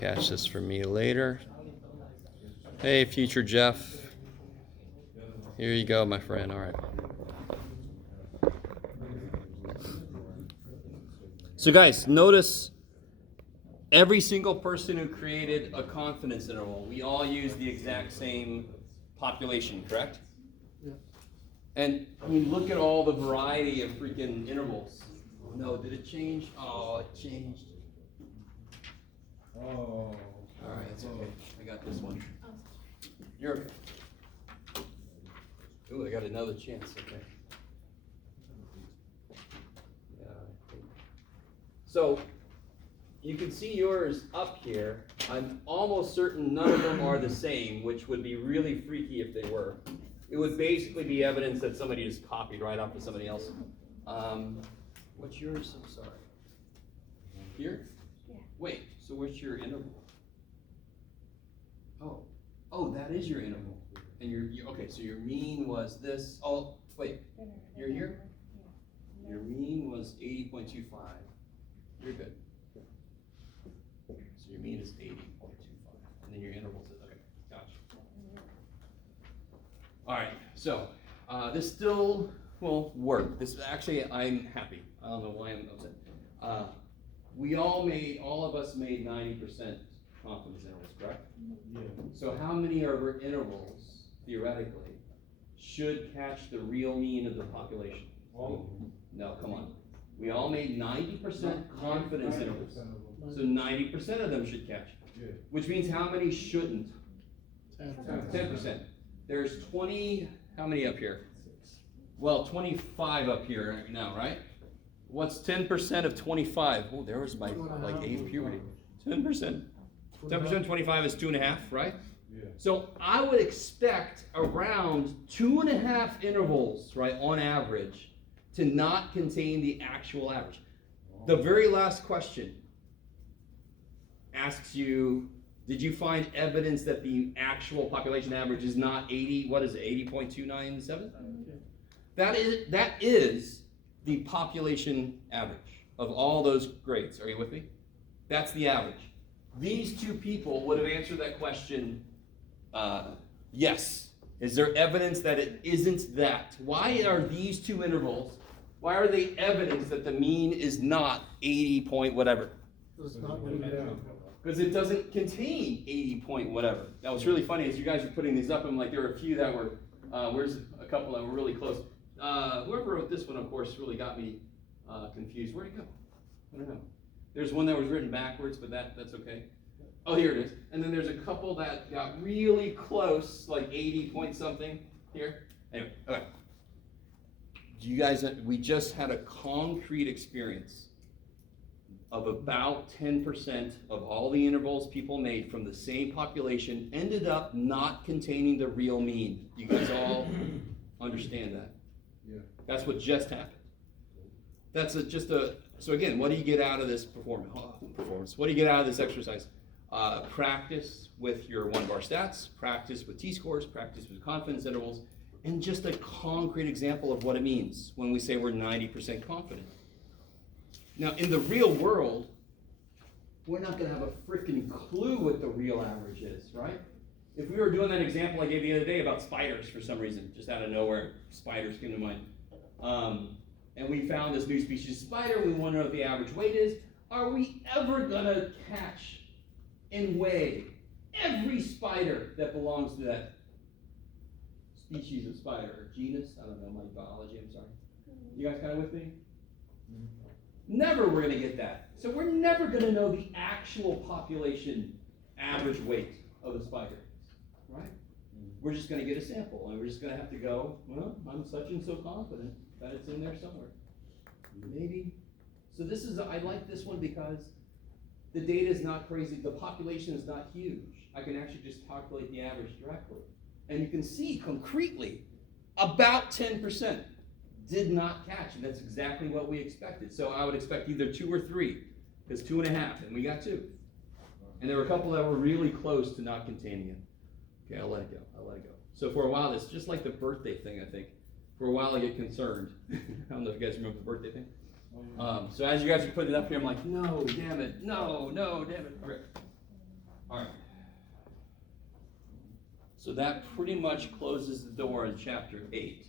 catch this for me later. Hey, future Jeff. Here you go, my friend. All right. So guys, notice every single person who created a confidence interval, we all use the exact same population, correct? Yeah. And I mean, look at all the variety of freaking intervals. Oh no, did it change? Oh, it changed. Oh. All right, it's okay. I got this one. You're okay. Ooh, I got another chance. Okay. Yeah. So you can see yours up here. I'm almost certain none of them are the same, which would be really freaky if they were. It would basically be evidence that somebody just copied right off of somebody else. What's yours? I'm sorry. Here? Yeah. Wait, so what's your interval? Oh, that is your interval. And okay, so your mean was this. Oh, wait, you're here? Yeah. Your mean was 80.25. You're good. So your mean is 80.25. And then your interval is, okay, gotcha. All right, so this still will work. This actually, I'm happy. I don't know why I'm upset. All of us made 90% confidence intervals, correct? Yeah. So how many of our intervals, theoretically, should catch the real mean of the population? All No, come on. We all made 90% confidence intervals. 90% of them. So 90% of them should catch. Yeah. Which means how many shouldn't? 10%. 10%. There's 20, how many up here? Well, 25 up here right now, right? What's 10% of 25? Oh, there was my like age puberty. 10%. 10% of 25 is 2.5, right? Yeah. So I would expect around 2.5 intervals, right, on average, to not contain the actual average. The very last question asks you, did you find evidence that the actual population average is not 80, what is it, 80.297? That is the population average of all those grades. Are you with me? That's the average. These two people would have answered that question, yes. Is there evidence that it isn't that? Why are these two intervals, why are they evidence that the mean is not 80 point whatever? Because it doesn't contain 80 point whatever. Now what's really funny is you guys are putting these up, I'm like, there were a few that were, where's a couple that were really close. Whoever wrote this one, of course, really got me confused. Where'd it go? I don't know. There's one that was written backwards, but that's okay. Oh, here it is. And then there's a couple that got really close, like 80 point something here. Anyway, okay. You guys, we just had a concrete experience of about 10% of all the intervals people made from the same population ended up not containing the real mean. You guys all understand that? Yeah. That's what just happened. That's so again, what do you get out of this performance? What do you get out of this exercise? Practice with your one-bar stats, practice with t-scores, practice with confidence intervals, and just a concrete example of what it means when we say we're 90% confident. Now, in the real world, we're not going to have a freaking clue what the real average is, right? If we were doing that example I gave the other day about spiders for some reason, just out of nowhere, spiders came to mind. And we found this new species of spider, we want to know what the average weight is. Are we ever going to catch and weigh every spider that belongs to that species of spider, or genus? I don't know my biology, I'm sorry. You guys kind of with me? Never we're going to get that. So we're never going to know the actual population average weight of a spider, right? We're just going to get a sample, and we're just going to have to go, well, I'm such and so confident that it's in there somewhere. Maybe. So I like this one because the data is not crazy. The population is not huge. I can actually just calculate the average directly. And you can see concretely, about 10% did not catch, and that's exactly what we expected. So I would expect either 2 or 3, because 2.5, and we got 2. And there were a couple that were really close to not containing it. Okay, I'll let it go. So for a while, it's just like the birthday thing, I think. For a while, I get concerned. I don't know if you guys remember the birthday thing. So as you guys are putting it up here, I'm like, no, damn it, no, damn it. Okay. All right. So that pretty much closes the door on chapter 8.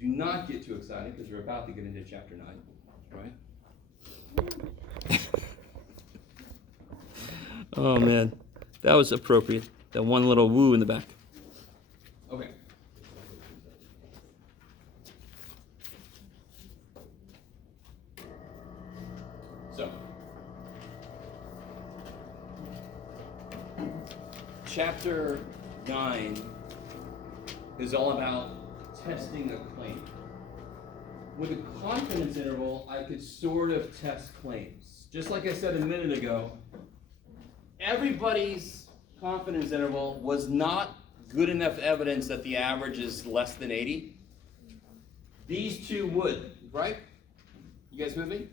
Do not get too excited because we're about to get into chapter 9, right? Oh man, that was appropriate. That one little woo in the back. Okay. So, chapter 9 is all about testing a claim. With a confidence interval, I could sort of test claims. Just like I said a minute ago, everybody's confidence interval was not good enough evidence that the average is less than 80. These two would, right? You guys with me?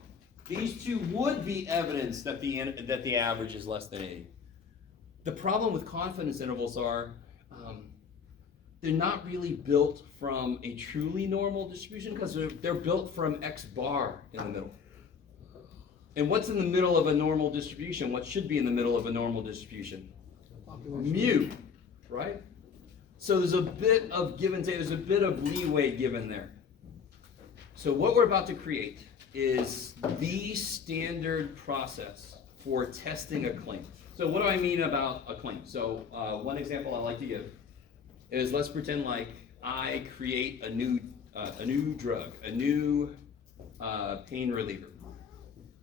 These two would be evidence that the average is less than 80. The problem with confidence intervals are they're not really built from a truly normal distribution because they're built from X bar in the middle. And what's in the middle of a normal distribution? What should be in the middle of a normal distribution? Mu, right? So there's a bit of give and take, there's a bit of leeway given there. So what we're about to create is the standard process for testing a claim. So what do I mean about a claim? So one example I like to give is, let's pretend like I create a new drug, a new pain reliever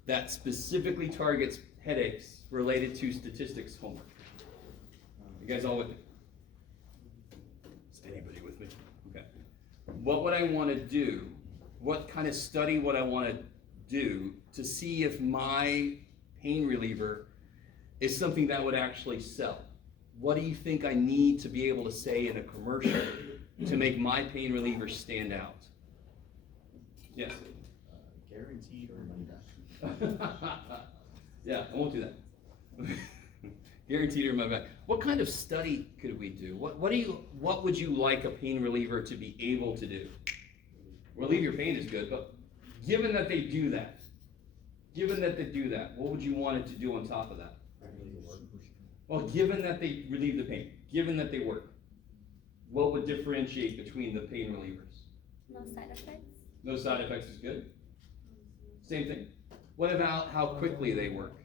that specifically targets headaches related to statistics homework. You guys all with me? Is anybody with me? Okay. What would I want to do? What kind of study would I want to do to see if my pain reliever is something that would actually sell? What do you think I need to be able to say in a commercial to make my pain reliever stand out? Yes? Guaranteed or money back. Yeah, I won't do that. Guaranteed or money back. What kind of study could we do? What would you like a pain reliever to be able to do? Relieve your pain is good, but given that they do that, what would you want it to do on top of that? Well, given that they relieve the pain, given that they work, what would differentiate between the pain relievers? No side effects. No side effects is good. Same thing. What about how quickly they work?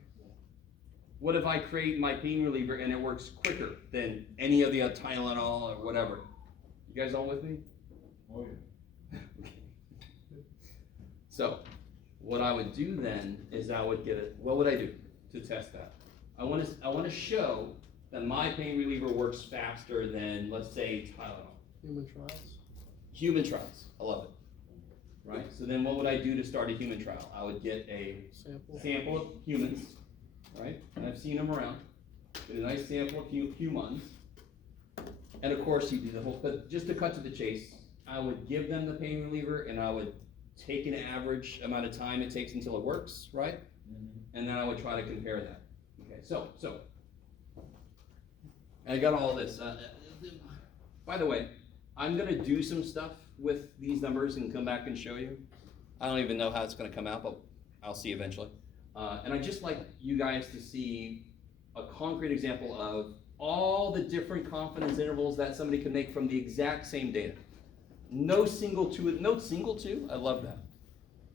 What if I create my pain reliever and it works quicker than any of the Tylenol or whatever? You guys all with me? Oh, yeah. So, what I would do then is I would get it. What would I do to test that? I want to show that my pain reliever works faster than, let's say, Tylenol. Human trials. Human trials. I love it. Right? So then what would I do to start a human trial? I would get a sample of humans, right? And I've seen them around. Get a nice sample of humans. And of course you do the whole, but just to cut to the chase, I would give them the pain reliever and I would take an average amount of time it takes until it works, right? Mm-hmm. And then I would try to compare that. Okay, so I got all this. By the way, I'm gonna do some stuff with these numbers and come back and show you. I don't even know how it's gonna come out, but I'll see eventually. And I'd just like you guys to see a concrete example of all the different confidence intervals that somebody can make from the exact same data. No single two, I love that.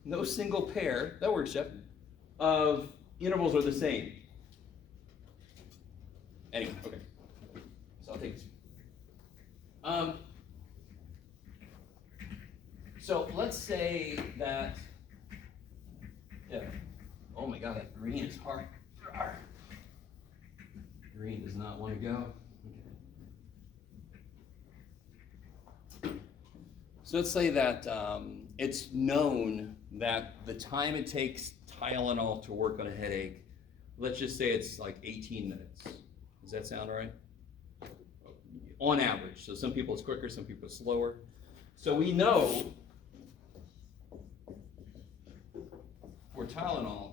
No single pair, that works, Jeff, of intervals are the same. Anyway, okay. So I'll take this. So let's say that, yeah. Oh my God, that green is hard. Green does not want to go. Okay. So let's say that it's known that the time it takes Tylenol to work on a headache, let's just say it's like 18 minutes. Does that sound all right? On average. So some people it's quicker, some people it's slower. So we know for Tylenol,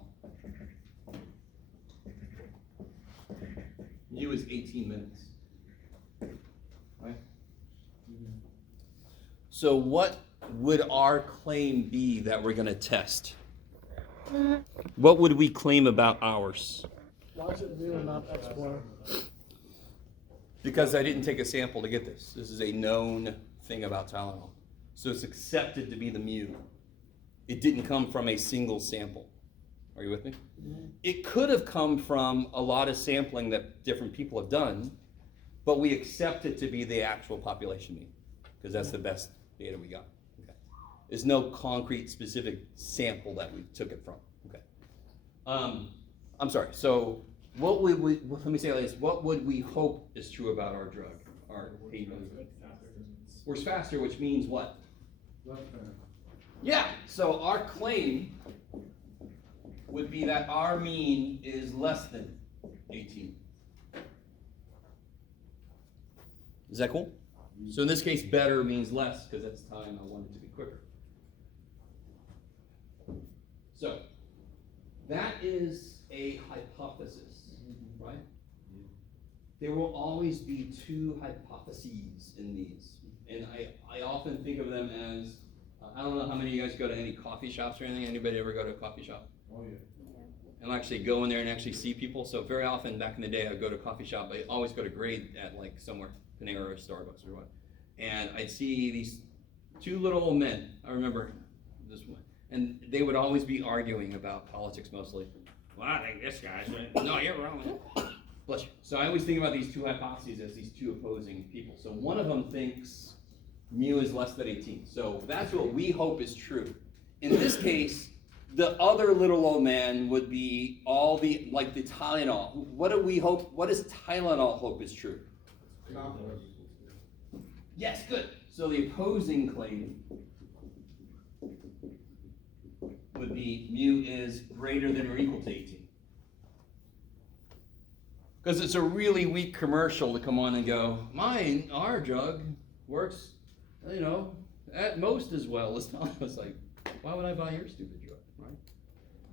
U is 18 minutes. Right? So what would our claim be that we're going to test? What would we claim about ours? Why is it mu and not X bar? Because I didn't take a sample to get this. This is a known thing about Tylenol. So it's accepted to be the mu. It didn't come from a single sample. Are you with me? It could have come from a lot of sampling that different people have done, but we accept it to be the actual population mean, because that's the best data we got. Okay. There's no concrete specific sample that we took it from. Okay. I'm sorry, so what would we, let me say it like this, what would we hope is true about our drug, our pain relief drug? Works faster, which means what? Yeah, so our claim would be that our mean is less than 18. Is that cool? So in this case, better means less, because that's time I want it to be quicker. So, that is a hypothesis, right? There will always be two hypotheses in these. And I often think of them as, I don't know how many of you guys go to any coffee shops or anything. Anybody ever go to a coffee shop? Oh, yeah. And actually go in there and actually see people. So very often back in the day, I'd go to a coffee shop. I always go to grade at like somewhere, Panera or Starbucks or what. And I'd see these two little old men. I remember this one. And they would always be arguing about politics mostly. Well, I think this guy's right. No, you're wrong. Bless you. So I always think about these two hypotheses as these two opposing people. So one of them thinks mu is less than 18. So that's what we hope is true. In this case, the other little old man would be all the, like the Tylenol. What do we hope, what does Tylenol hope is true? Yes, good. So the opposing claim would be mu is greater than or equal to 18. Because it's a really weak commercial to come on and go, our drug works, you know, at most as well as Tylenol. It's like, why would I buy your stupid drug, right?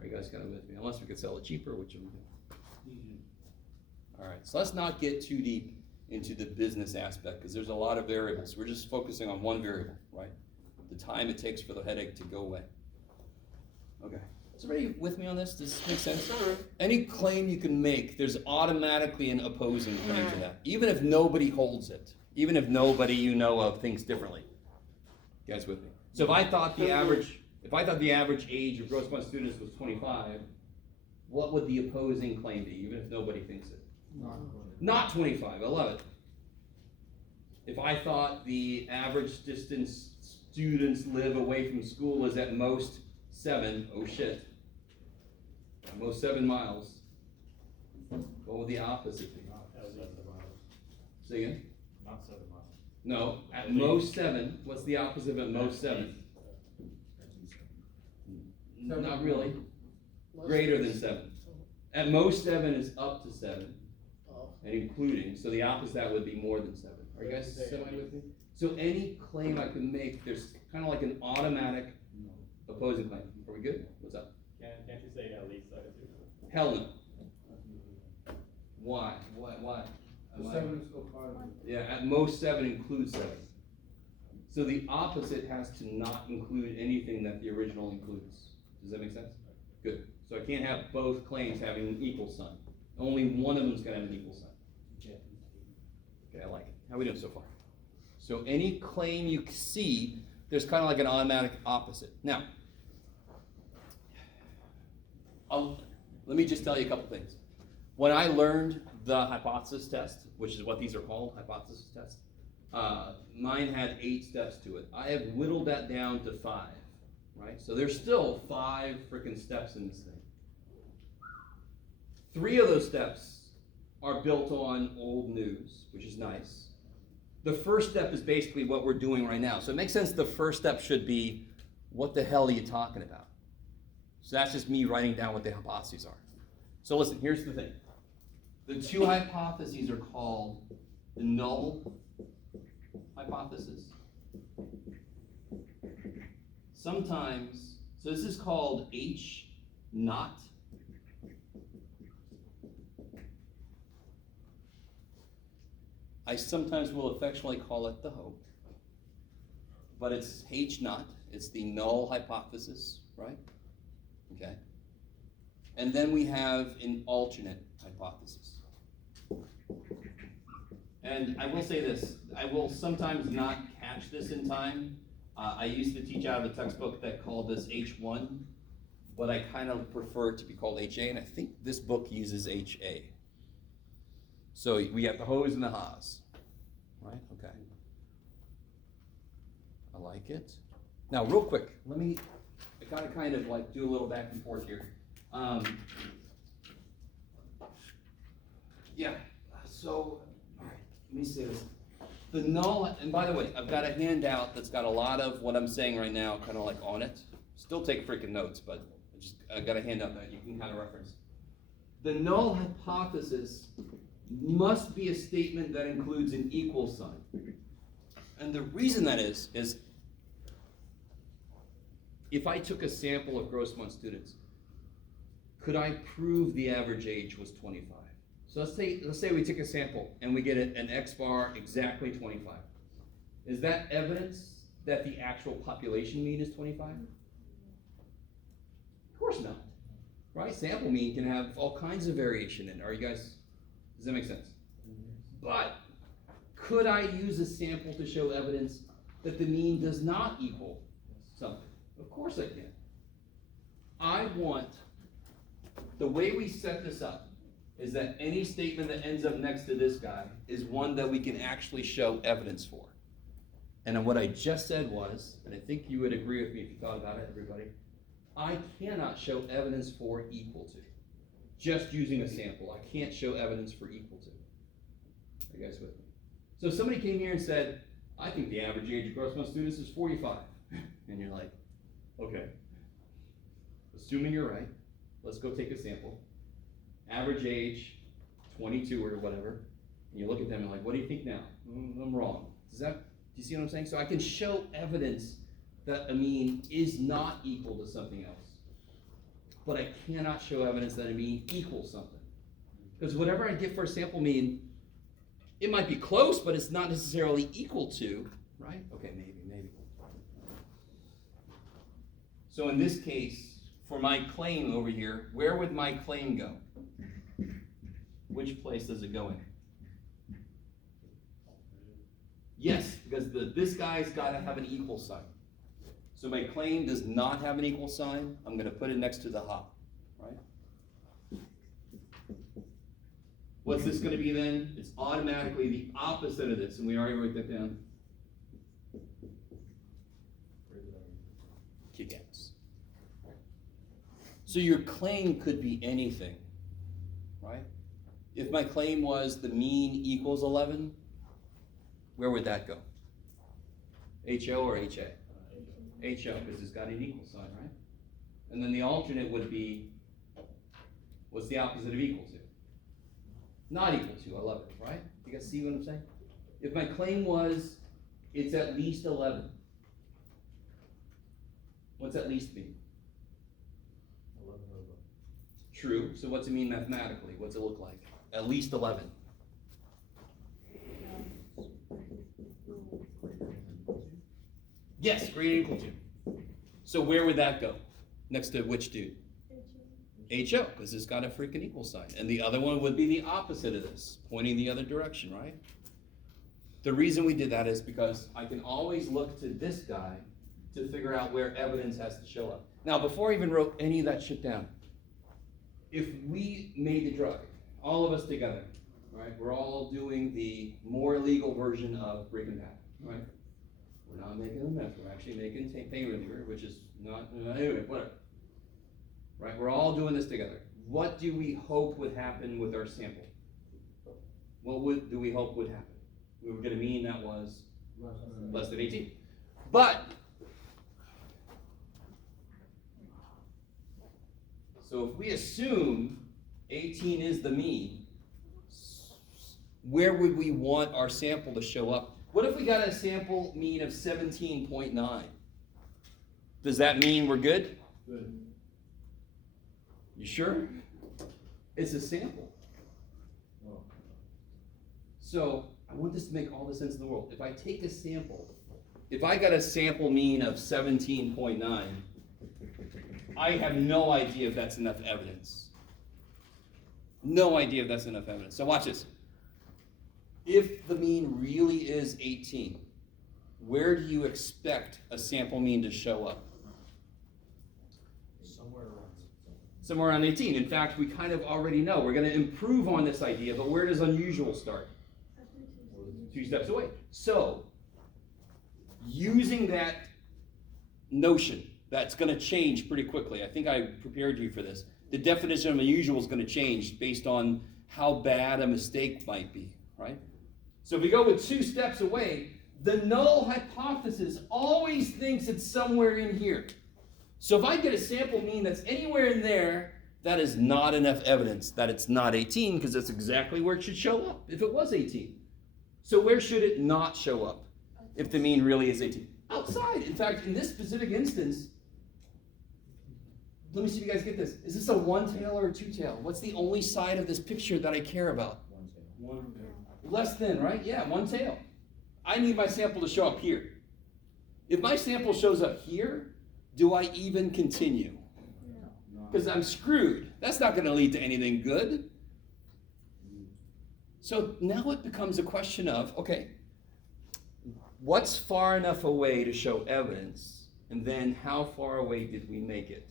Are you guys kind of with me? Unless we could sell it cheaper, which we do. All right, so let's not get too deep into the business aspect, because there's a lot of variables. We're just focusing on one variable, right? The time it takes for the headache to go away. Okay, is everybody with me on this? Does this make sense? Any claim you can make, there's automatically an opposing claim to that, even if nobody holds it, even if nobody you know of thinks differently. You guys with me? So if I thought the average age of gross point students was 25, what would the opposing claim be, even if nobody thinks it? Not 25, I love it. If I thought the average distance students live away from school is at most 7, oh shit, at most 7 miles, what would the opposite be? Say again? Not 7 miles. No, at most 7, what's the opposite of at most 7? Not really, greater than 7. At most 7 is up to 7. And including, so the opposite of that would be more than 7. Are you guys semi with me? So any claim I can make, there's kind of like an automatic opposing claim. Are we good? What's up? Can't you say at least that? Hell no. Why? Why? Yeah, at most 7 includes 7. So the opposite has to not include anything that the original includes. Does that make sense? Good. So I can't have both claims having an equal sign. Only one of them is going to have an equal sign. Okay, I like it. How are we doing so far? So any claim you see, there's kind of like an automatic opposite. Now, let me just tell you a couple things. When I learned the hypothesis test, which is what these are called, hypothesis tests, mine had 8 steps to it. I have whittled that down to 5, right? So there's still 5 freaking steps in this thing. 3 of those steps are built on old news, which is nice. The first step is basically what we're doing right now. So it makes sense the first step should be, what the hell are you talking about? So that's just me writing down what the hypotheses are. So listen, here's the thing. The 2 hypotheses are called the null hypothesis. Sometimes, so this is called H naught. I sometimes will affectionately call it the hope, but it's H naught, it's the null hypothesis, right? Okay. And then we have an alternate hypothesis. hypothesis. And I will say this, I will sometimes not catch this in time. I used to teach out of a textbook that called this H1, but I kind of prefer it to be called HA, and I think this book uses HA. So we have the hos and the ha's, right? Okay. I like it. Now, real quick, I gotta kind of like do a little back and forth here. Yeah, so, all right, let me say this. The null, and by the way, I've got a handout that's got a lot of what I'm saying right now kind of like on it. Still take freaking notes, but I got a handout that you can kind of reference. The null hypothesis must be a statement that includes an equal sign. And the reason that is if I took a sample of Grossmont students, could I prove the average age was 25? So let's say we took a sample and we get an X bar exactly 25. Is that evidence that the actual population mean is 25? Of course not, right? Sample mean can have all kinds of variation in it. Does that make sense? But could I use a sample to show evidence that the mean does not equal something? Of course I can. I want, the way we set this up is that any statement that ends up next to this guy is one that we can actually show evidence for. And what I just said was, and I think you would agree with me if you thought about it, everybody, I cannot show evidence for equal to. Just using a sample, I can't show evidence for equal to. Are you guys with me? So if somebody came here and said, I think the average age of Grossmont students is 45. And you're like, okay. Assuming you're right, let's go take a sample. Average age, 22 or whatever. And you look at them and like, what do you think now? I'm wrong. Do you see what I'm saying? So I can show evidence that a mean is not equal to something else. But I cannot show evidence that a mean equals something. Because whatever I get for a sample mean, it might be close, but it's not necessarily equal to, right? Okay, maybe. So in this case, for my claim over here, where would my claim go? Which place does it go in? Yes, because this guy's got to have an equal sign. So my claim does not have an equal sign. I'm going to put it next to the ha, right? What's this going to be then? It's automatically the opposite of this, and we already wrote that down. Kick-ass. So your claim could be anything, right? If my claim was the mean equals 11, where would that go? HO or HA? HO, because it's got an equal sign, right? And then the alternate would be, what's the opposite of equal to? Not equal to 11, right? You guys see what I'm saying? If my claim was, it's at least 11, what's at least mean? 11 over. True, so what's it mean mathematically? What's it look like? At least 11. Yes, greater than equal to. So where would that go? Next to which dude? HO, because it's got a freaking equal sign. And the other one would be the opposite of this, pointing the other direction, right? The reason we did that is because I can always look to this guy to figure out where evidence has to show up. Now, before I even wrote any of that shit down, if we made the drug, all of us together, right? We're all doing the more legal version of Breaking Bad, right? We're not making a meth, we're actually making pain reliever, which is not, anyway, whatever. Right, we're all doing this together. What do we hope would happen with our sample? What do we hope would happen? We were gonna mean that was less than 18. But, so if we assume 18 is the mean, where would we want our sample to show up? What if we got a sample mean of 17.9? Does that mean we're good? Good. You sure? It's a sample. Oh. So I want this to make all the sense in the world. If I take a sample, if I got a sample mean of 17.9, I have no idea if that's enough evidence. No idea if that's enough evidence. So watch this. If the mean really is 18, where do you expect a sample mean to show up? Somewhere around. Somewhere around 18. In fact, we kind of already know. We're going to improve on this idea, but where does unusual start? 2 steps away. So, using that notion, that's going to change pretty quickly. I think I prepared you for this. The definition of unusual is going to change based on how bad a mistake might be, right? So if we go with 2 steps away, the null hypothesis always thinks it's somewhere in here. So if I get a sample mean that's anywhere in there, that is not enough evidence that it's not 18, because that's exactly where it should show up if it was 18. So where should it not show up if the mean really is 18? Outside. In fact, in this specific instance, let me see if you guys get this. Is this a 1-tail or a 2-tail? What's the only side of this picture that I care about? One. Less than, right? Yeah, 1 tail. I need my sample to show up here. If my sample shows up here, do I even continue? Because I'm screwed. That's not going to lead to anything good. So now it becomes a question of, okay, what's far enough away to show evidence? And then how far away did we make it?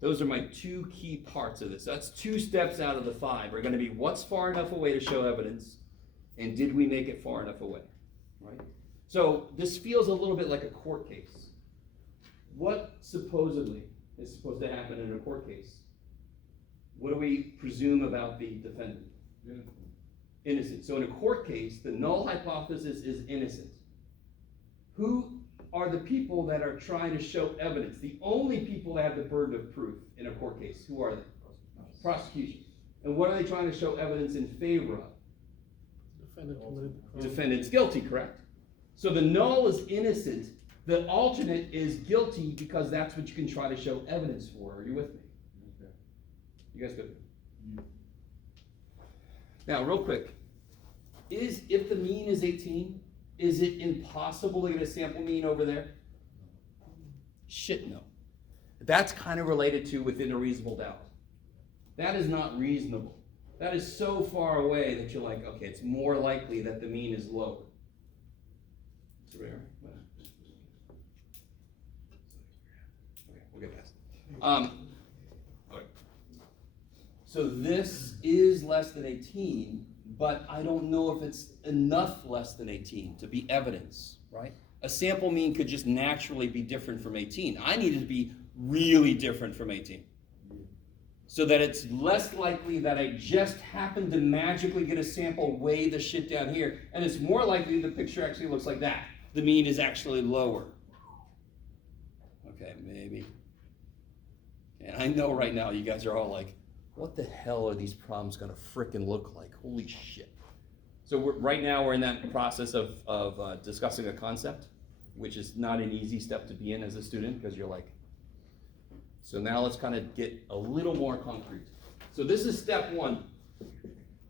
Those are my 2 key parts of this. That's 2 steps out of the 5. Are going to be what's far enough away to show evidence, and did we make it far enough away, right? So this feels a little bit like a court case. What supposedly is supposed to happen in a court case? What do we presume about the defendant? Innocent. So in a court case, the null hypothesis is innocent. Who are the people that are trying to show evidence? The only people that have the burden of proof in a court case, who are they? Prosecution. And what are they trying to show evidence in favor of? Defendant's guilty, correct? So the null is innocent. The alternate is guilty because that's what you can try to show evidence for. Are you with me? Okay. You guys good? Now, real quick, if the mean is 18, is it impossible to get a sample mean over there? Shit, no. That's kind of related to within a reasonable doubt. That is not reasonable. That is so far away that you're like, okay, it's more likely that the mean is lower. It's rare. Okay, we'll get past it. Okay. So this is less than 18, but I don't know if it's enough less than 18 to be evidence, right? A sample mean could just naturally be different from 18. I need it to be really different from 18. So that it's less likely that I just happen to magically get a sample way the shit down here, and it's more likely the picture actually looks like that. The mean is actually lower. Okay, maybe. And I know right now you guys are all like, what the hell are these problems gonna frickin' look like? Holy shit. So right now we're in that process of discussing a concept, which is not an easy step to be in as a student, because you're like, so now let's kind of get a little more concrete. So this is step 1.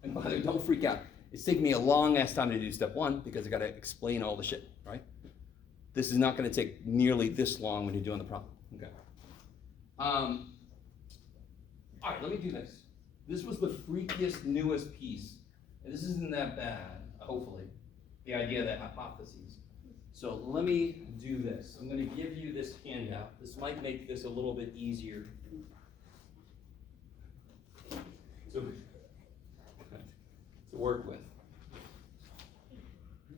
And by the way, don't freak out. It's taking me a long ass time to do step 1 because I gotta explain all the shit, right? This is not gonna take nearly this long when you're doing the problem, okay? All right, let me do this. This was the freakiest, newest piece. And this isn't that bad, hopefully. The idea of the hypotheses. So let me do this. I'm gonna give you this handout. This might make this a little bit easier. To work with.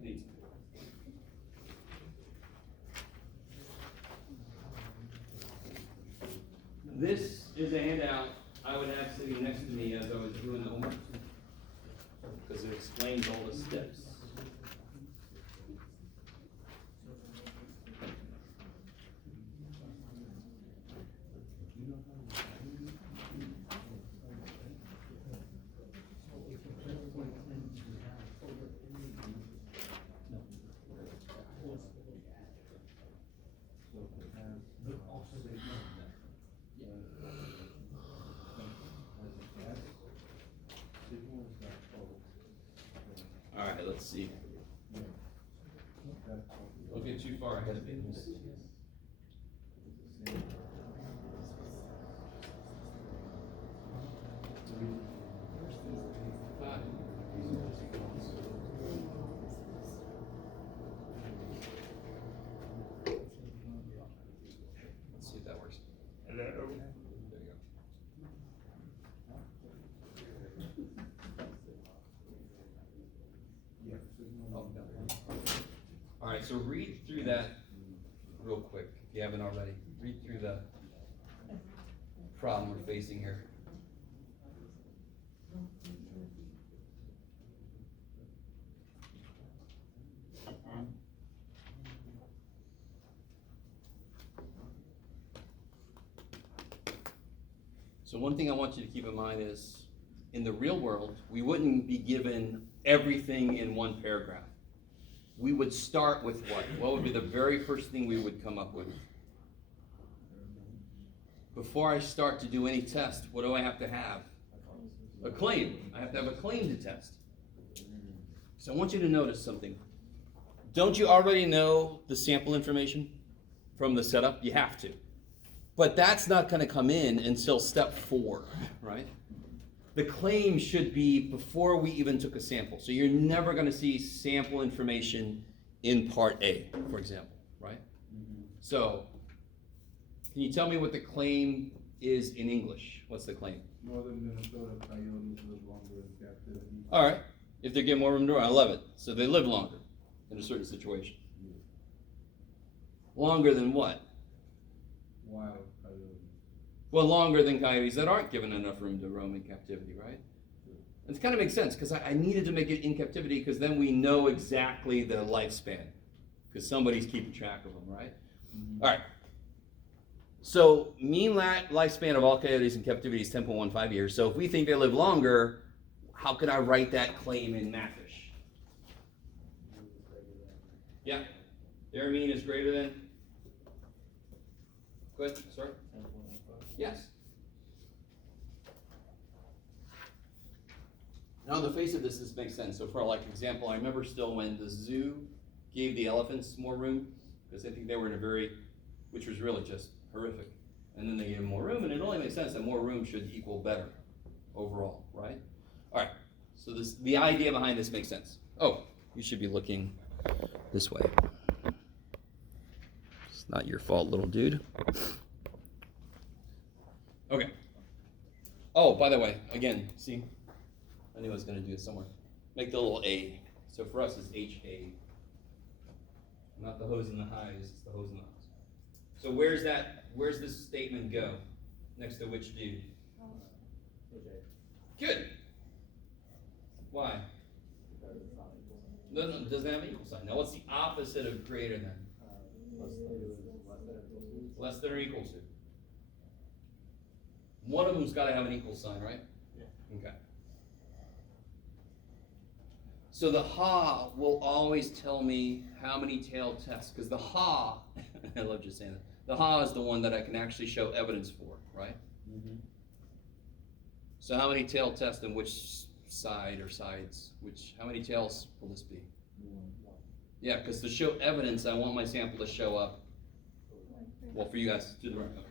Neat. This is a handout I would have sitting next to me as I was doing the homework, because it explains all the steps. All right, let's see. Don't get too far ahead of me. There you go. Oh, no. All right, so read through that real quick, if you haven't already. Read through the problem we're facing here. So one thing I want you to keep in mind is, in the real world, we wouldn't be given everything in one paragraph. We would start with what? What would be the very first thing we would come up with? Before I start to do any test, what do I have to have? A claim. I have to have a claim to test. So I want you to notice something. Don't you already know the sample information from the setup? You have to. But that's not going to come in until step 4, right? The claim should be before we even took a sample. So you're never going to see sample information in part A, for example, right? So, can you tell me what the claim is in English? What's the claim? Northern Minnesota coyotes live longer in captivity. All right. If they get more room to run, I love it. So they live longer in a certain situation. Longer than what? Wild coyotes. Well, longer than coyotes that aren't given enough room to roam in captivity, right? It kind of makes sense, because I needed to make it in captivity, because then we know exactly the lifespan, because somebody's keeping track of them, right? All right. So mean lifespan of all coyotes in captivity is 10.15 years. So if we think they live longer, how can I write that claim in Mathish? Yeah. Their mean is greater than? Go ahead, sorry. Yes. Now, on the face of this makes sense. So, for like example, I remember still when the zoo gave the elephants more room, because I think they were in a very, which was really just horrific. And then they gave them more room, and it only makes sense that more room should equal better overall, right? All right. So the idea behind this makes sense. Oh, you should be looking this way. It's not your fault, little dude. Okay. Oh, by the way, again, see? I knew I was going to do it somewhere. Make the little A. So for us, it's HA. Not the hose and the highs, it's the hose and the highs. So where's this statement go? Next to which dude? Good. Why? No, it doesn't have an equal sign. Now what's the opposite of greater than? Less than or equal to. One of them's got to have an equal sign, right? Yeah. Okay. So the ha will always tell me how many tail tests, because the ha, I love just saying that, the ha is the one that I can actually show evidence for, right? Mm-hmm. So how many tail tests and which side or sides, how many tails will this be? Yeah, because to show evidence, I want my sample to show up, well, for you guys, to the right. Okay.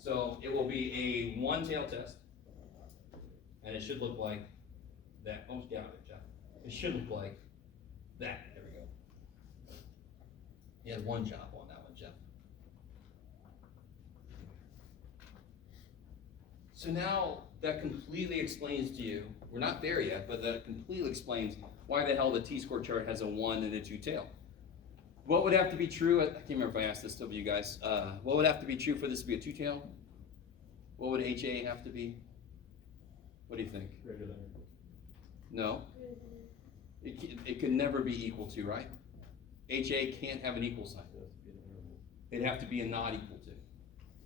So it will be a one tail test, and it should look like that. Oh, got it, Jeff. It should look like that. There we go. You had one job on that one, Jeff. So now that completely explains to you, we're not there yet, but that completely explains why the hell the T-score chart has a 1 and a 2 tail. What would have to be true? I can't remember if I asked this to you guys. What would have to be true for this to be a 2 tail? What would HA have to be? What do you think? Greater than. No. It could never be equal to, right? HA can't have an equal sign. It'd have to be a not equal to.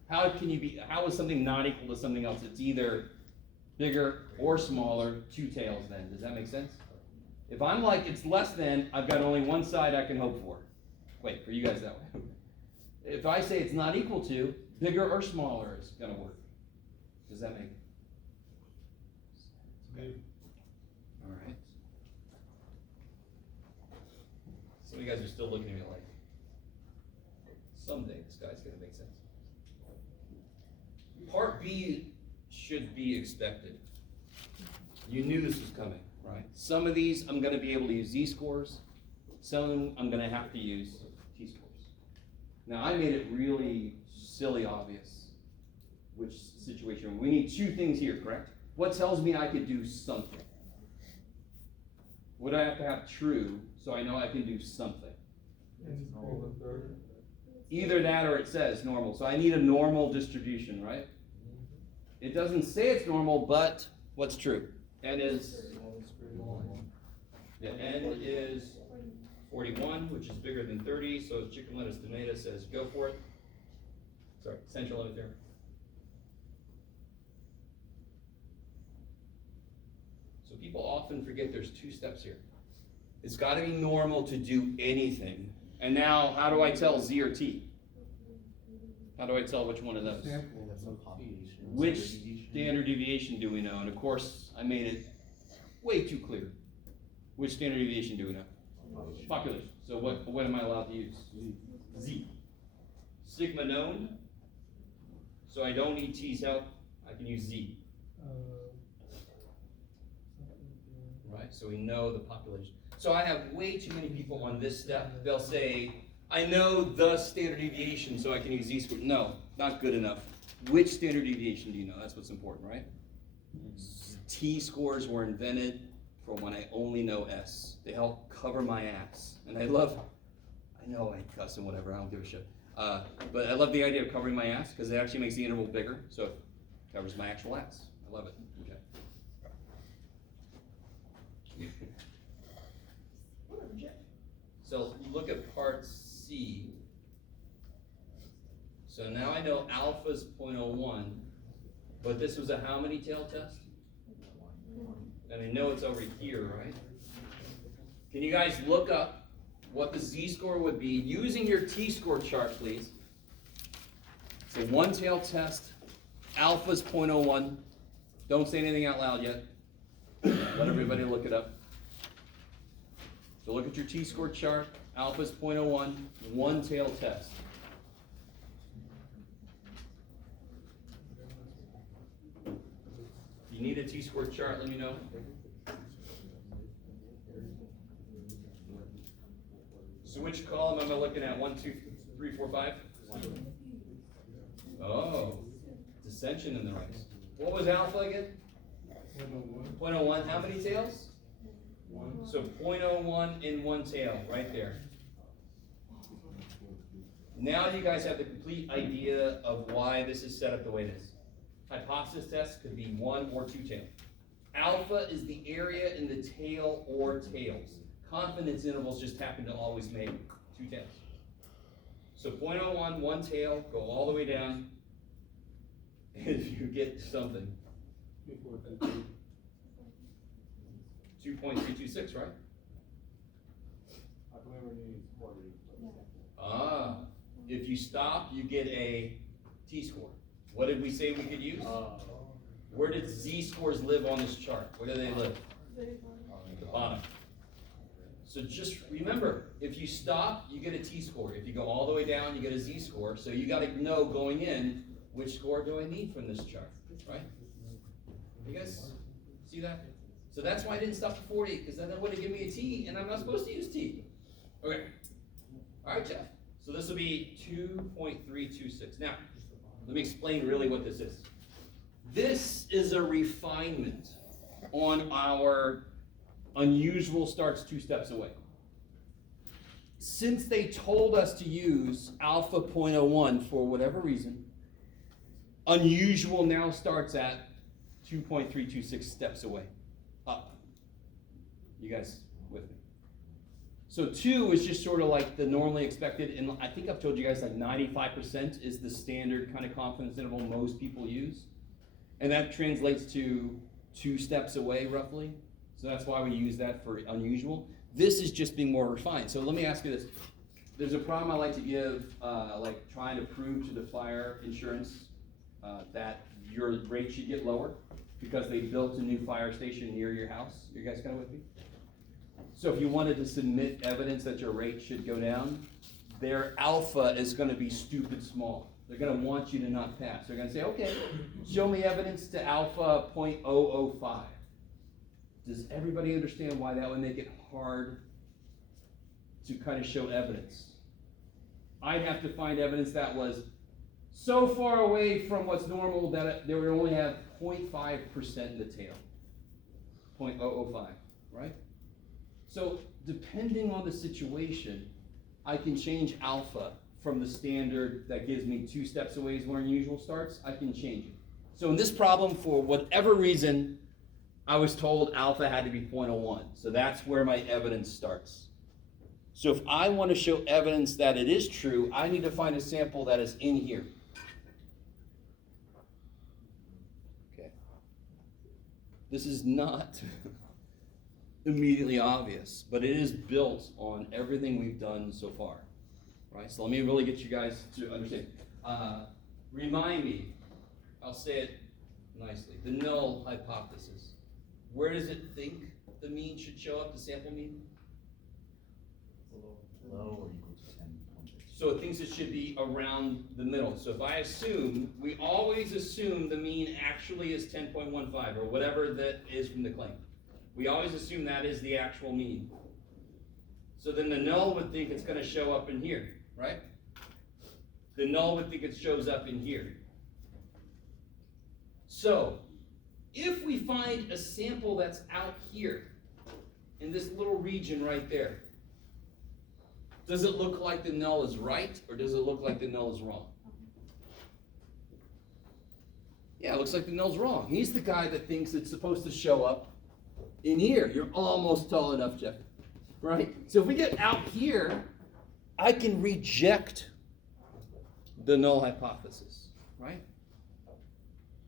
How is something not equal to something else? It's either bigger or smaller, 2 tails then. Does that make sense? If I'm like, it's less than, I've got only one side I can hope for. Wait, for you guys that way. If I say it's not equal to, bigger or smaller is gonna work. Does that make? Okay. All right. Some of you guys are still looking at me like, someday this guy's gonna make sense. Part B should be expected. You knew this was coming, right? Some of these I'm gonna be able to use Z-scores. Some of them I'm gonna have to use T-scores. Now I made it really silly obvious which situation? We need two things here, correct? What tells me I could do something? What do I have to have true so I know I can do something? Either that or it says normal. So I need a normal distribution, right? It doesn't say it's normal, but what's true? N is, the N is 41, which is bigger than 30, so Chicken Lettuce Tomato says go for it. Sorry, central limit there. So people often forget there's two steps here. It's got to be normal to do anything. And now, how do I tell Z or T? How do I tell which one of those? Which standard deviation do we know? And of course, I made it way too clear. Which standard deviation do we know? Population. So what am I allowed to use? Z. Sigma known. So I don't need T's help. I can use Z. Right, so we know the population. So I have way too many people on this step. They'll say, I know the standard deviation, so I can use Z-squared. No, not good enough. Which standard deviation do you know? That's what's important, right? T-scores were invented for when I only know S. They help cover my ass. And I know I cuss and whatever, I don't give a shit. But I love the idea of covering my ass because it actually makes the interval bigger, so it covers my actual ass. I love it. Okay. So look at part C. So now I know alpha is 0.01, but this was a how many tail test? And I know it's over here, right? Can you guys look up what the Z-score would be using your T-score chart, please? So one tail test, alpha is 0.01. Don't say anything out loud yet. Let everybody look it up. So look at your T-score chart, alpha is 0.01, one tail test. If you need a T-score chart, let me know. So which column am I looking at? 1, 2, 3, 4, 5? Oh, dissension in the ranks. What was alpha again? 0.01. How many tails? So 0.01 in one tail, right there. Now you guys have the complete idea of why this is set up the way it is. Hypothesis test could be 1 or 2 tails. Alpha is the area in the tail or tails. Confidence intervals just happen to always make 2 tails. So 0.01, one tail, go all the way down. And if you get something, 2.326, right? Ah, if you stop, you get a T-score. What did we say we could use? Where did Z-scores live on this chart? Where do they live? At the bottom. So just remember, if you stop, you get a T-score. If you go all the way down, you get a Z-score. So you gotta know going in, which score do I need from this chart, right? You guys see that? So that's why I didn't stop at 40, because then that would have given me a T, and I'm not supposed to use T. Okay. All right, Jeff. So this will be 2.326. Now, let me explain really what this is. This is a refinement on our unusual starts 2 steps away. Since they told us to use alpha 0.01 for whatever reason, unusual now starts at 2.326 steps away. Up. You guys with me? So 2 is just sort of like the normally expected, and I think I've told you guys like 95% is the standard kind of confidence interval most people use. And that translates to 2 steps away roughly. So that's why we use that for unusual. This is just being more refined. So let me ask you this. There's a problem I like to give, like trying to prove to the fire insurance that your rate should get lower because they built a new fire station near your house. You guys kind of with me? So if you wanted to submit evidence that your rate should go down, their alpha is going to be stupid small. They're going to want you to not pass. They're going to say, okay, show me evidence to alpha 0.005. Does everybody understand why that would make it hard to kind of show evidence? I'd have to find evidence that was so far away from what's normal that they would only have 0.5% in the tail. 0.005, right? So depending on the situation, I can change alpha from the standard that gives me 2 steps away is where unusual starts. I can change it. So in this problem, for whatever reason, I was told alpha had to be 0.01. So that's where my evidence starts. So if I want to show evidence that it is true, I need to find a sample that is in here. Okay. This is not immediately obvious, but it is built on everything we've done so far. Right? So let me really get you guys to understand. Remind me, I'll say it nicely, the null hypothesis. Where does it think the mean should show up, the sample mean? Low or equal to 10 points. So it thinks it should be around the middle. So if I assume, we always assume the mean actually is 10.15 or whatever that is from the claim. We always assume that is the actual mean. So then the null would think it's going to show up in here, right? The null would think it shows up in here. So if we find a sample that's out here in this little region right there, does it look like the null is right, or does it look like the null is wrong? Yeah, it looks like the null's wrong. He's the guy that thinks it's supposed to show up in here. You're almost tall enough, Jeff. Right? So if we get out here, I can reject the null hypothesis, right?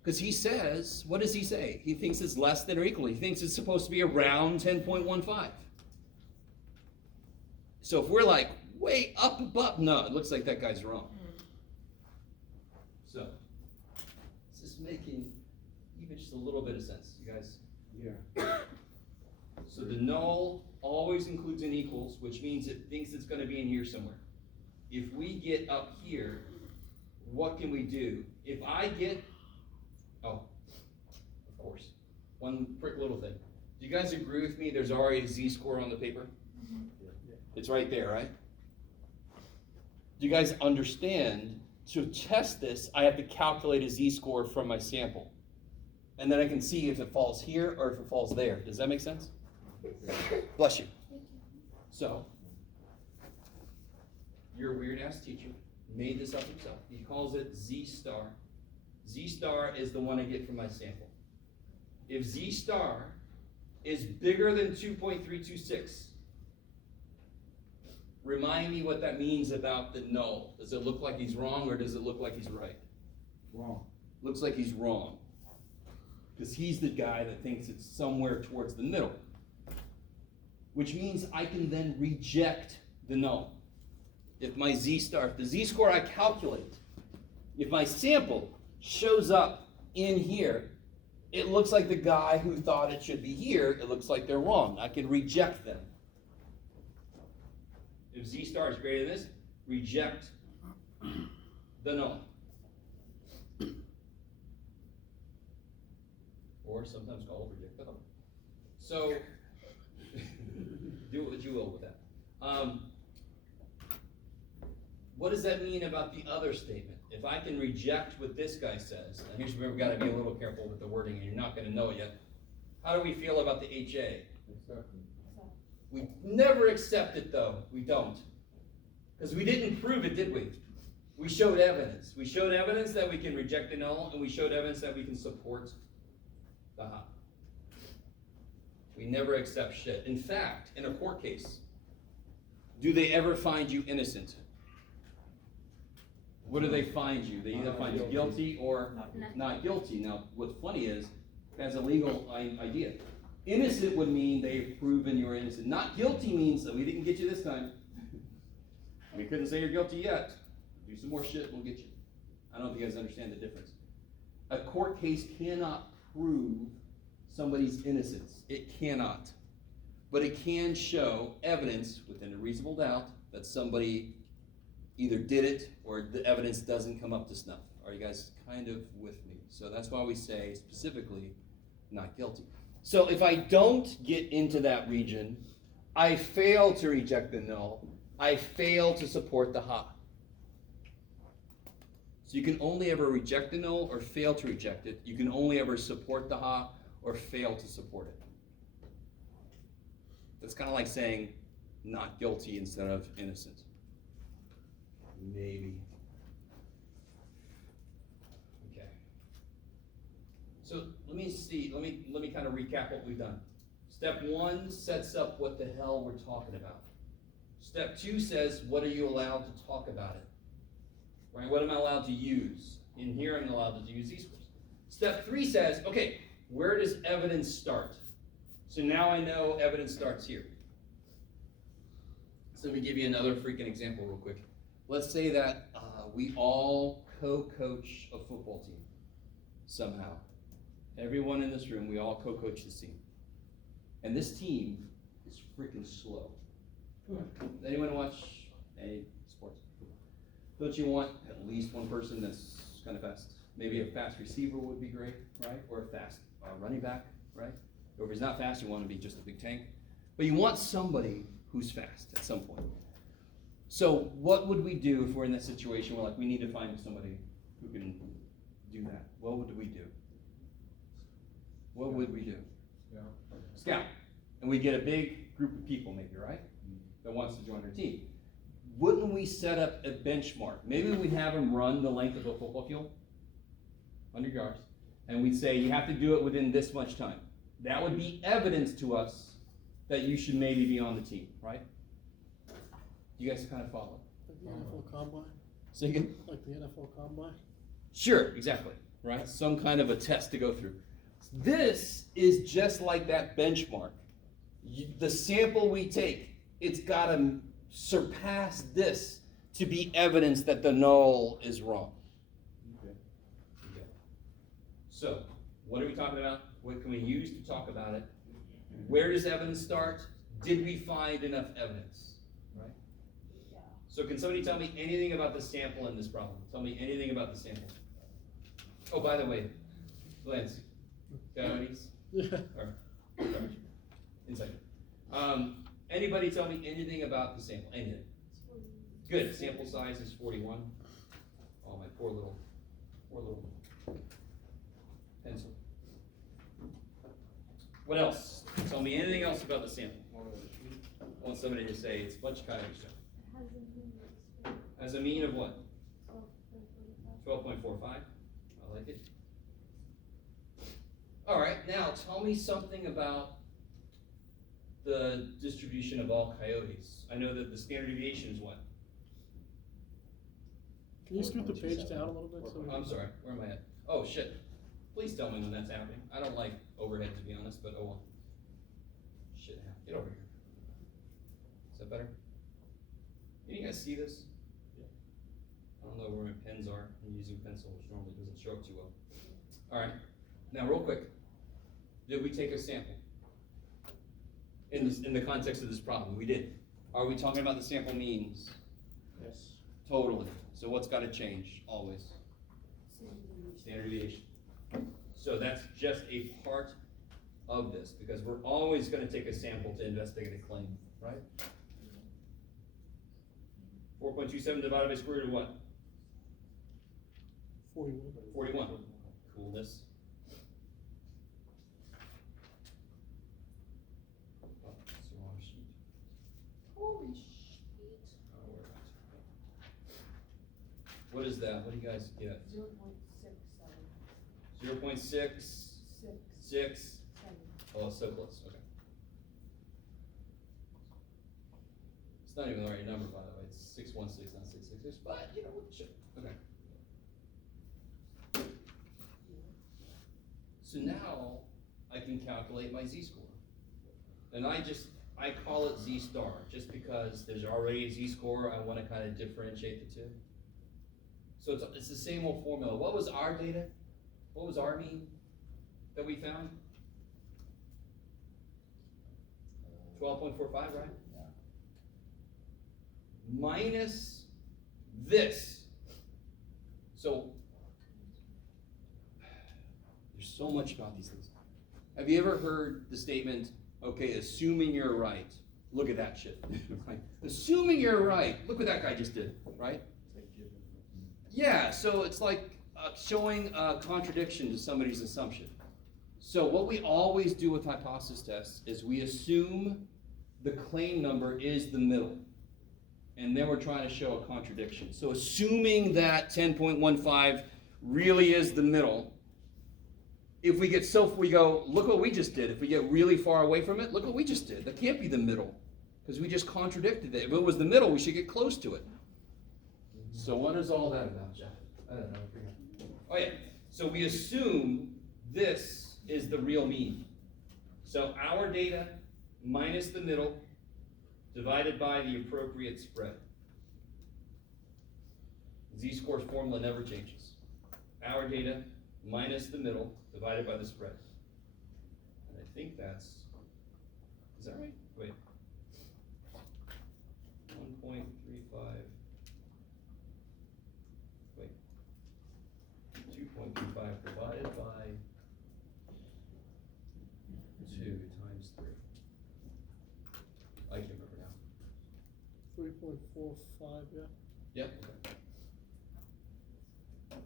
Because he says, what does he say? He thinks it's less than or equal. He thinks it's supposed to be around 10.15. So if we're like way up above, no, it looks like that guy's wrong. So, is this making even just a little bit of sense, you guys? Yeah. So the null always includes an equals, which means it thinks it's going to be in here somewhere. If we get up here, what can we do? If I get, oh, of course, one quick little thing. Do you guys agree with me there's already a z-score on the paper? It's right there, right? Do you guys understand? To test this, I have to calculate a z-score from my sample. And then I can see if it falls here or if it falls there. Does that make sense? Bless you. So, your weird-ass teacher made this up himself. He calls it z star. Z star is the one I get from my sample. If z star is bigger than 2.326, remind me what that means about the null. Does it look like he's wrong or does it look like he's right? Wrong. Looks like he's wrong. Because he's the guy that thinks it's somewhere towards the middle. Which means I can then reject the null. If my z star, if the z-score I calculate, if my sample shows up in here, it looks like the guy who thought it should be here, it looks like they're wrong. I can reject them. If z star is greater than this, reject the null. Or sometimes called reject the null. So, do what you will with that. What does that mean about the other statement? If I can reject what this guy says, and here's where we've got to be a little careful with the wording, and you're not going to know it yet. How do we feel about the HA? Exactly. We never accept it, though. We don't. Because we didn't prove it, did we? We showed evidence. We showed evidence that we can reject the null, and we showed evidence that we can support the hot. We never accept shit. In fact, in a court case, do they ever find you innocent? What do they find you? They either find you guilty or not guilty. Now, what's funny is, that's a legal idea. Innocent would mean they've proven you're innocent. Not guilty means that we didn't get you this time. We couldn't say you're guilty yet. Do some more shit, we'll get you. I don't know if you guys understand the difference. A court case cannot prove somebody's innocence. It cannot. But it can show evidence within a reasonable doubt that somebody either did it or the evidence doesn't come up to snuff. Are you guys kind of with me? So that's why we say specifically not guilty. So if I don't get into that region, I fail to reject the null. I fail to support the ha. So you can only ever reject the null or fail to reject it. You can only ever support the ha or fail to support it. That's kind of like saying not guilty instead of innocent. Maybe. Okay. So let me kind of recap what we've done. Step 1 sets up what the hell we're talking about. Step 2 says, what are you allowed to talk about it? Right? What am I allowed to use? In here, I'm allowed to use z-scores. Step 3 says, okay, where does evidence start? So now I know evidence starts here. So let me give you another freaking example real quick. Let's say that we all co-coach a football team somehow. Everyone in this room, we all co-coach this team. And this team is freaking slow. Anyone watch any sports? Don't you want at least one person that's kind of fast? Maybe a fast receiver would be great, right? Or a fast running back, right? Or if he's not fast, you want to be just a big tank. But you want somebody who's fast at some point. So what would we do if we're in that situation where we need to find somebody who can do that? What would we do? What would we do? Yeah. Scout. And we get a big group of people maybe, right? That wants to join our team. Wouldn't we set up a benchmark? Maybe we'd have them run the length of a football field, 100 yards, and we'd say you have to do it within this much time. That would be evidence to us that you should maybe be on the team, right? You guys kind of follow? Like the NFL Combine? Say again? Like the NFL Combine? Sure, exactly, right? Some kind of a test to go through. This is just like that benchmark. The sample we take, it's got to surpass this to be evidence that the null is wrong. Okay. So, what are we talking about? What can we use to talk about it? Where does evidence start? Did we find enough evidence? Right? So can somebody tell me anything about the sample in this problem? Tell me anything about the sample. Oh, by the way, Lance, coyotes? Yeah. Or insight. Anybody tell me anything about the sample? Anything? Good. Sample size is 41. Oh, my poor little pencil. What else? Tell me anything else about the sample. I want somebody to say it's a bunch of coyotes. As a mean of what? 12.45. I like it. All right, now tell me something about the distribution of all coyotes. I know that the standard deviation is what? Can you scoot the page down a little bit? So I'm sorry, where am I at? Oh, shit. Please tell me when that's happening. I don't like overhead, to be honest, but oh well. Shit, get over here. Is that better? Can you guys see this? Yeah. I don't know where my pens are. I'm using pencil, which normally doesn't show up too well. All right, now real quick. Did we take a sample? In the context of this problem, we did. Are we talking about the sample means? Yes. Totally. So what's got to change always? Standard deviation. So that's just a part of this, because we're always going to take a sample to investigate a claim, right? 4.27 divided by square root of what? 41. 41. Coolness. Oh, it's the wrong sheet. Holy shit. Oh, where am I? What is that? What do you guys get? 0.6. 6. Oh, it's so close. Okay. It's not even the right number, by the way. It's 616, not 666. But you know what? Sure. Okay. So now I can calculate my z-score, and I call it z star just because there's already a z-score. I want to kind of differentiate the two. So it's the same old formula. What was our data? What was our mean that we found? 12.45, right? Yeah. Minus this. So there's so much about these things. Have you ever heard the statement, okay, assuming you're right, look at that shit, right? Assuming you're right, look what that guy just did, right? Yeah, so it's like showing a contradiction to somebody's assumption. So what we always do with hypothesis tests is we assume the claim number is the middle. And then we're trying to show a contradiction. So assuming that 10.15 really is the middle, if we get we go, look what we just did. If we get really far away from it, look what we just did. That can't be the middle, because we just contradicted it. If it was the middle, we should get close to it. So what is all that about, Jeff? I don't know. Oh yeah, so we assume this is the real mean. So our data minus the middle divided by the appropriate spread. Z-score formula never changes. Our data minus the middle divided by the spread. And I think that's, is that right? Wait. 1.35. Wait. 2.25 divided by 2 times 3. I can remember now. 3.45, yeah. Yep. Okay.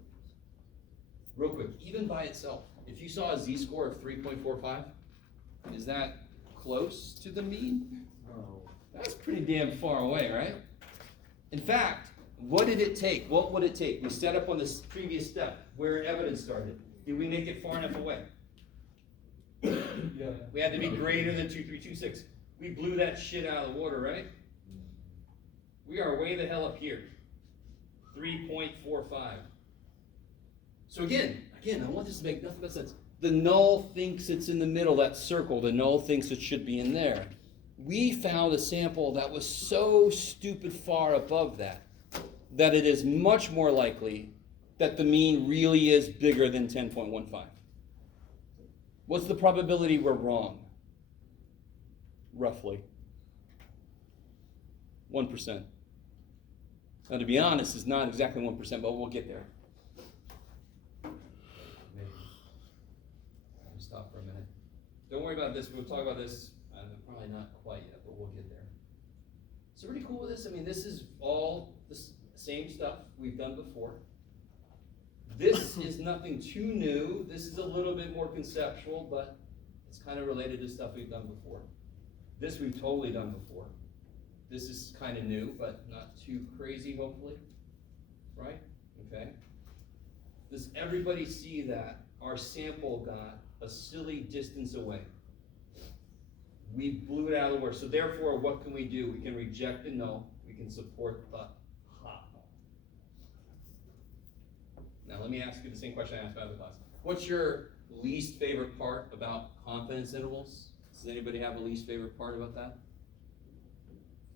Real quick, even by itself, if you saw a z-score of 3.45, is that close to the mean? No. That's pretty damn far away, right? In fact, what did it take? What would it take? We set up on this previous step where evidence started. Did we make it far enough away? Yeah. We had to be greater than 2326. We blew that shit out of the water, right? We are way the hell up here. 3.45. So again, I want this to make nothing but sense. The null thinks it's in the middle, that circle. The null thinks it should be in there. We found a sample that was so stupid far above that it is much more likely that the mean really is bigger than 10.15. What's the probability we're wrong? Roughly 1%. Now, to be honest, it's not exactly 1%, but we'll get there. Maybe. Let me stop for a minute. Don't worry about this. We'll talk about this. Probably not quite yet, but we'll get there. So pretty cool with this. I mean, this is all the same stuff we've done before. This is nothing too new. This is a little bit more conceptual, but it's kind of related to stuff we've done before. This we've totally done before. This is kind of new, but not too crazy, hopefully. Right? Okay. Does everybody see that our sample got a silly distance away? We blew it out of the water. So therefore, what can we do? We can reject the null. We can support the hot null. Now let me ask you the same question I asked out of the class. What's your least favorite part about confidence intervals? Does anybody have a least favorite part about that?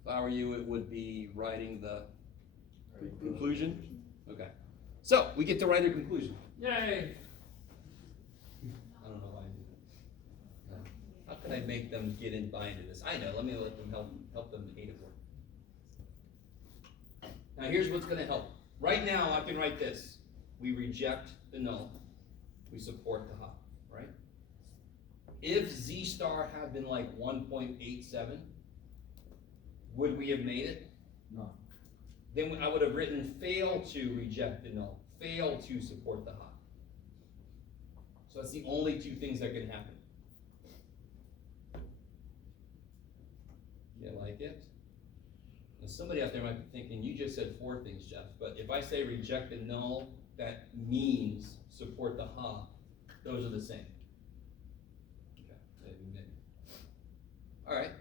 If I were you, it would be writing the conclusion. Okay. So we get to write a conclusion. Yay! I don't know why I did that. No. How can I make them buy into this? I know. Let me let them help them hate it more. Now here's what's going to help. Right now, I can write this. We reject the null. We support the hop. Right? If Z star had been like 1.87, would we have made it? No. Then I would have written fail to reject the null, fail to support the hop. So that's the only two things that could happen. You like it? Now somebody out there might be thinking, you just said 4 things, Jeff, but if I say reject the null, that means support the hop, those are the same. Okay, maybe. All right,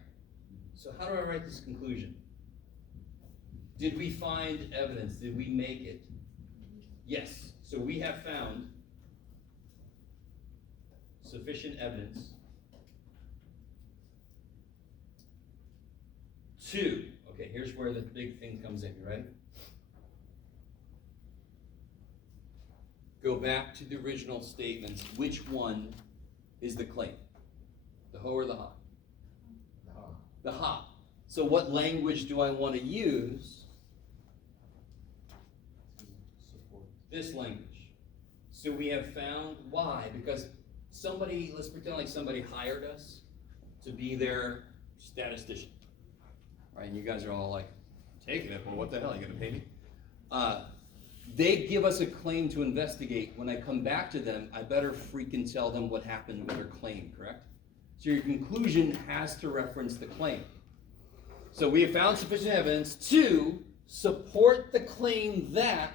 so how do I write this conclusion? Did we find evidence? Did we make it? Yes. So we have found sufficient evidence to, okay, here's where the big thing comes in, you ready? Go back to the original statements. Which one is the claim? The ho or the ha? The ha. So what language do I want to use? This language. So we have found, why? Because somebody, let's pretend like somebody hired us to be their statistician. Right, and you guys are all like, taking it, well, what the hell, are you gonna pay me? They give us a claim to investigate. When I come back to them, I better freaking tell them what happened with their claim, correct? So your conclusion has to reference the claim. So we have found sufficient evidence to support the claim that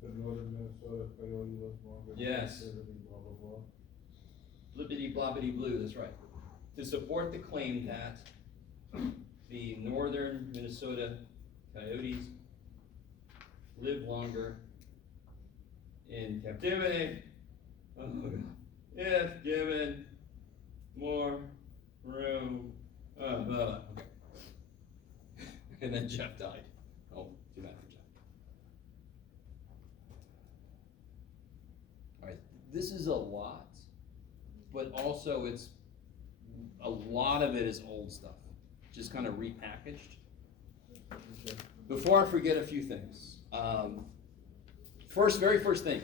The northern Minnesota coyote lives longer. than Yes. captivity, blah, blah, blah. blibbity blobbity blue, that's right. To support the claim that the northern Minnesota coyotes live longer in captivity if given more room. Okay. And then Jeff died. Oh, too bad for Jeff. All right, this is a lot, but also it's a lot of it is old stuff, just kind of repackaged. Before I forget a few things, very first thing,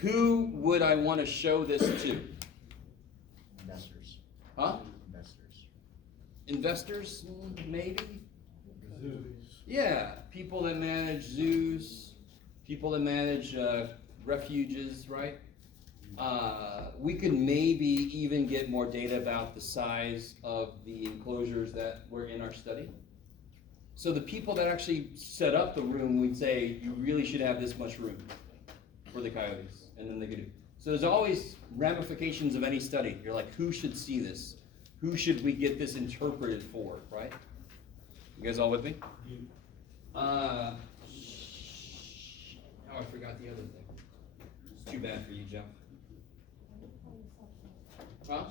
who would I want to show this to? Investors. Huh? Investors. Investors, maybe? Zoos. Yeah, people that manage zoos, people that manage refuges, right? We could maybe even get more data about the size of the enclosures that were in our study. So the people that actually set up the room, we'd say, you really should have this much room for the coyotes, and then they could do. So there's always ramifications of any study. You're like, who should see this? Who should we get this interpreted for, right? You guys all with me? Oh, I forgot the other thing. It's too bad for you, Jeff. Huh?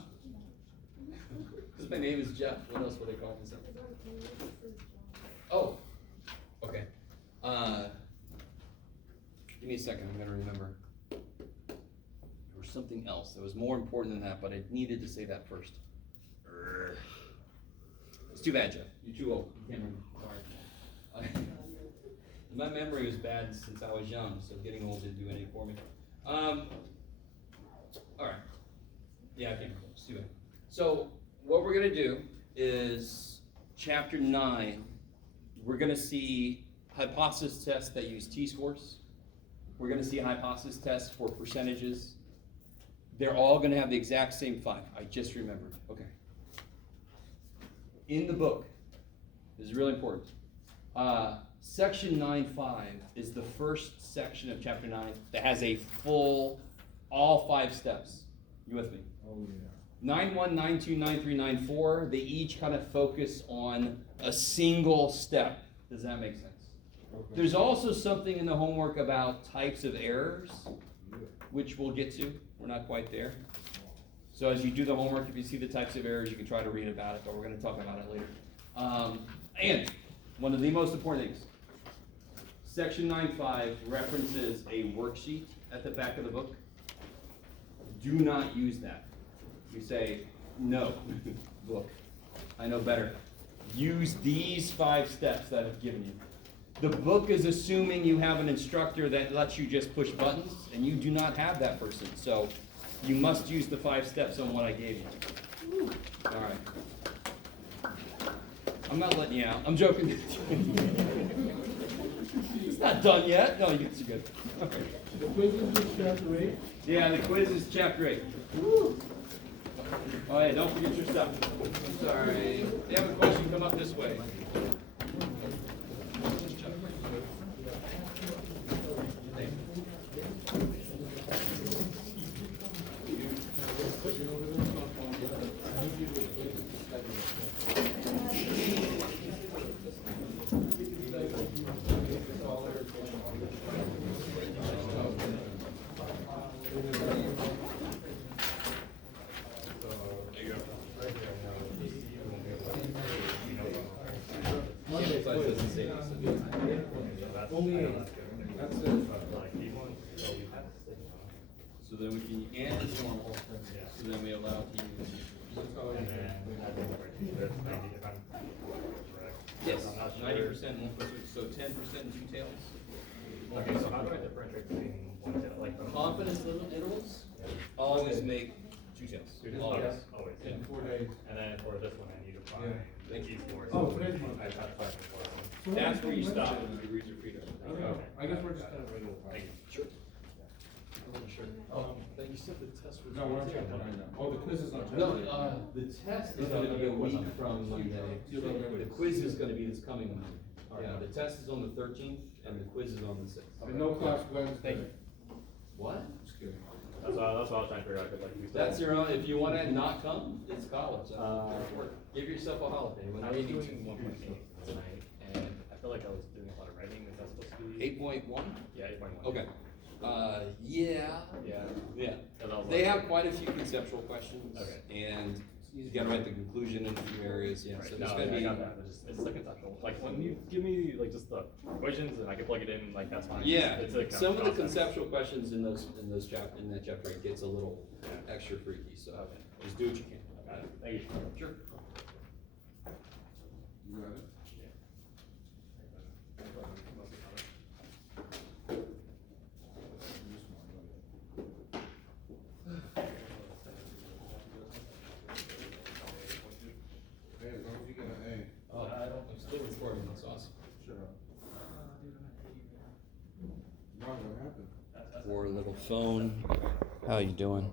Because my name is Jeff. What else would they call themselves? Oh, okay. Give me a second. I'm gonna remember. There was something else that was more important than that, but I needed to say that first. It's too bad, Jeff. You're too old. You can't remember. Sorry. My memory was bad since I was young, so getting old didn't do anything for me. All right. Yeah, I can't remember. It's too bad. So what we're gonna do is chapter 9. We're gonna see hypothesis tests that use t-scores. We're gonna see hypothesis tests for percentages. They're all gonna have the exact same 5. I just remembered. Okay. In the book, this is really important. Section 9.5 is the first section of chapter 9 that has a full, all 5 steps. You with me? Oh, yeah. 9.1, 9.2, 9.3, 9.4, they each kind of focus on a single step. Does that make sense? Okay. There's also something in the homework about types of errors, which we'll get to. We're not quite there. So as you do the homework, if you see the types of errors, you can try to read about it, but we're going to talk about it later. And one of the most important things, section 9.5 references a worksheet at the back of the book. Do not use that. You say, no, look, I know better. Use these 5 steps that I've given you. The book is assuming you have an instructor that lets you just push buttons, and you do not have that person. So you must use the 5 steps on what I gave you. All right. I'm not letting you out. I'm joking. It's not done yet. No, you guys are good. Okay. The quiz is just chapter 8. Yeah, the quiz is chapter 8. Oh yeah, don't forget your stuff. I'm sorry. If you have a question, come up this way. So then we can, and it's normal, so then we allow to use. Yes, 90%, so 10% two tails. Okay, so how do I differentiate between one tail, like the Confidence intervals, always make two tails, always. Always. Yeah. 4 days. And then for this one, I need to find. Thank you. Oh, today's Monday. I tried before. So That's where you when- stop and you read your freedom. Okay. I guess we're just kind of regular. Thank you. Sure. You said the test was. No, we're not checking right now. Oh, the quiz is not. No, the test is gonna be a week from Monday. The quiz is gonna be this coming Monday. Yeah, the test is on the 13th and the quiz is on the 6th. And no class Wednesday. Thank you. What? Just kidding. That's what I was trying to figure out, 'cause like, we still. That's your own, if you wanna not come, it's college. Uh, Give yourself a holiday I whenever was you need doing to. 1.8 tonight, and I feel like I was doing a lot of writing. Is that supposed to be? 8.1? Yeah, 8.1. Okay. Yeah. Yeah. Yeah. 'Cause I was They like- have quite a few conceptual questions. Okay. And you gotta write the conclusion in a few areas, yeah, so Right. there's No, gonna yeah, I be. got that. It's the conceptual. Like when you give me like just the equations and I can plug it in, like that's fine. Yeah, It's a kind some of the process. conceptual questions in that chapter, it gets a little extra freaky, so Okay. just do what you can. Got it. Thank you. Sure. You got it? Hey, as long as you get an A. I'm still recording, that's awesome. Shut up. Ron, what happened? Poor little phone. How you doing?